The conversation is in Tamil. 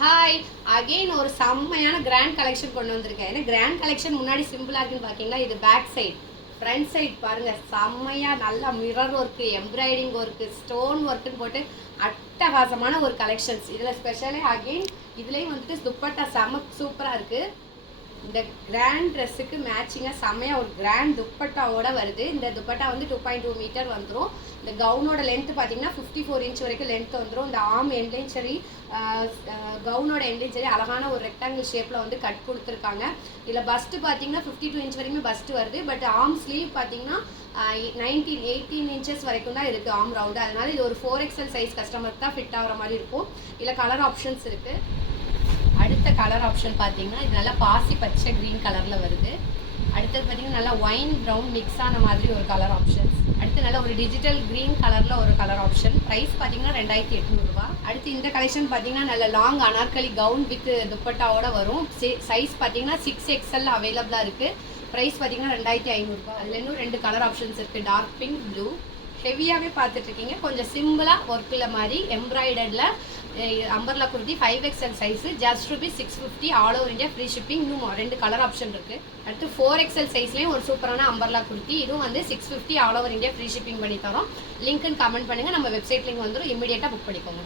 ஹாய் அகெயின் ஒரு செம்மையான கிராண்ட் கலெக்ஷன் கொண்டு வந்திருக்கேன். ஏன்னா கிராண்ட் கலெக்ஷன் முன்னாடி சிம்பிளாக இருக்குன்னு பார்த்தீங்களா, இது பேக் சைட். ஃப்ரண்ட் சைட் பாருங்கள், செம்மையாக நல்லா mirror work, embroidery work, stone ஒர்க்குன்னு போட்டு அட்டகாசமான ஒரு கலெக்ஷன்ஸ். இதில் ஸ்பெஷலே அகெயின் இதுலேயும் வந்துட்டு துப்பட்டா செம்ம சூப்பராக இருக்குது. இந்த கிராண்ட் ட்ரெஸ்ஸுக்கு மேட்சிங்காக செம்மையாக ஒரு கிராண்ட் துப்பட்டாவோட வருது. இந்த துப்பட்டா வந்து 2.2 மீட்டர் வந்துடும். இந்த கவுனோட லென்த்து பார்த்தீங்கன்னா 54 இன்ச் வரைக்கும் லென்த் வந்துடும். இந்த ஆர்ம் எண்ட்லையும் சரி, கவுனோட எண்ட்லையும் சரி அழகான ஒரு ரெக்டாங்கிள் ஷேப்பில் வந்து கட் கொடுத்துருக்காங்க. இதில் பஸ்ட்டு பார்த்தீங்கன்னா 52 இன்ச் வரைக்குமே பஸ்ட்டு வருது. பட் ஆர்ம் ஸ்லீவ் பார்த்தீங்கன்னா 18 இன்ச்சஸ் வரைக்கும் தான் இருக்குது ஆர்ம் ரவுண்டு. அதனால இது ஒரு 4XL சைஸ் கஸ்டமருக்கு தான் ஃபிட் ஆகிற மாதிரி இருக்கும். இதில் கலர் ஆப்ஷன்ஸ் இருக்குது. அடுத்த கலர் ஆப்ஷன் பார்த்தீங்கன்னா இது நல்லா பாசி பச்சை க்ரீன் கலரில் வருது. அடுத்தது பார்த்தீங்கன்னா நல்லா ஒயின் ப்ரௌன் மிக்ஸ் ஆன மாதிரி ஒரு கலர் ஆப்ஷன்ஸ். அடுத்து நல்லா ஒரு டிஜிட்டல் க்ரீன் கலரில் ஒரு கலர் ஆப்ஷன். ப்ரைஸ் பார்த்தீங்கன்னா 2800 ரூபா. அடுத்து இந்த கலெக்ஷன் பார்த்தீங்கன்னா நல்ல லாங் அனார்கலி கவுன் வித் துப்பட்டாவோட வரும். சைஸ் பார்த்தீங்கன்னா 6XL அவைலபிளாக இருக்குது. ப்ரைஸ் பார்த்தீங்கன்னா 2500 ரூபா. அதில் இன்னும் 2 கலர் ஆப்ஷன்ஸ் இருக்குது, டார்க் பிங்க், ப்ளூ. ஹெவியாகவே பார்த்துட்ருக்கீங்க, கொஞ்சம் சிம்பிளாக ஒர்க்கில் மாதிரி எம்ப்ராய்டரில் umbrella kurti 5XL size, just rupees 650, all over India free shipping. இன்னும் 2 கலர் ஆப்ஷன் இருக்குது. அடுத்து 4XL சைஸ்லேயும் ஒரு சூப்பரான அம்பர்லா குர்த்தி, இதுவும் வந்து 650, all over India free shipping பண்ணி தரோம். லிங்க்குன்னு கமெண்ட் பண்ணுங்கள், நம்ம வெப்சைட் லிங்க் வந்துடும், இமீடியட்டாக புக் பண்ணிக்கோங்க.